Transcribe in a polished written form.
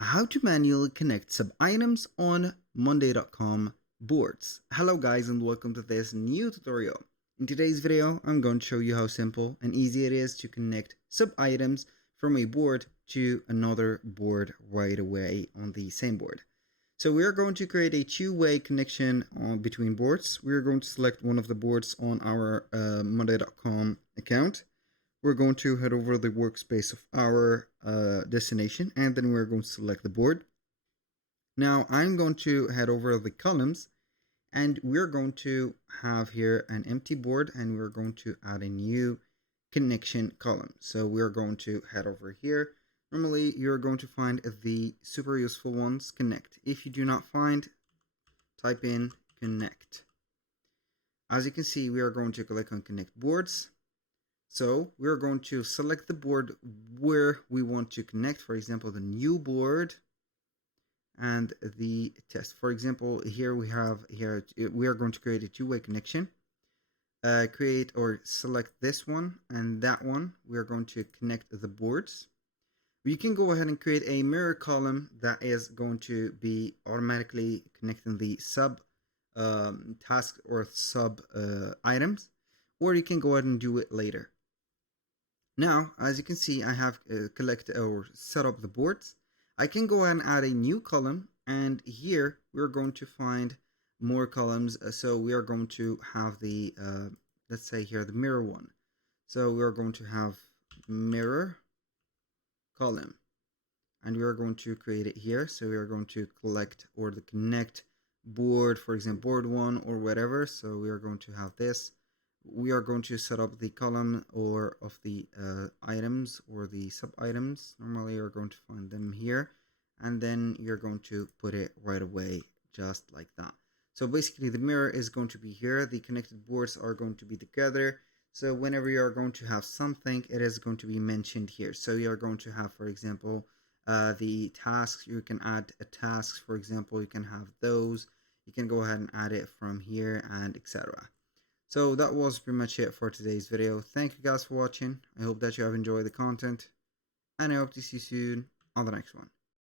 How to manually connect sub-items on Monday.com boards. Hello guys and welcome to this new tutorial. In today's video, I'm going to show you how simple and easy it is to connect sub-items from a board to another board right away on the same board. So we're going to create a two-way connection between boards. We're going to select one of the boards on our Monday.com account. We're going to head over the workspace of our destination, and then we're going to select the board. Now I'm going to head over the columns, and we're going to have here an empty board, and we're going to add a new connection column. So we're going to head over here. Normally you're going to find the super useful ones, connect. If you do not find, type in connect. As you can see, we are going to click on connect boards. So we're going to select the board where we want to connect, for example, the new board and the test. For example, here we are going to create a two-way connection. Create or select this one and that one. We're going to connect the boards. You can go ahead and create a mirror column that is going to be automatically connecting the sub tasks or sub items, or you can go ahead and do it later. Now, as you can see, I have collected or set up the boards. I can go ahead and add a new column, and here we're going to find more columns. So we are going to have the, let's say here, the mirror one. So we are going to have mirror column, and we are going to create it here. So we are going to collect or the connect board, for example, board one or whatever. So we are going to have this. We are going to set up the column or of the items or the sub items. Normally you're going to find them here, and then you're going to put it right away just like that. So basically the mirror is going to be here, the connected boards are going to be together. So whenever you are going to have something, it is going to be mentioned here. So you're going to have, for example, the tasks. You can add tasks, for example, you can have those. You can go ahead and add it from here and etc. So that was pretty much it for today's video. Thank you guys for watching. I hope that you have enjoyed the content, and I hope to see you soon on the next one.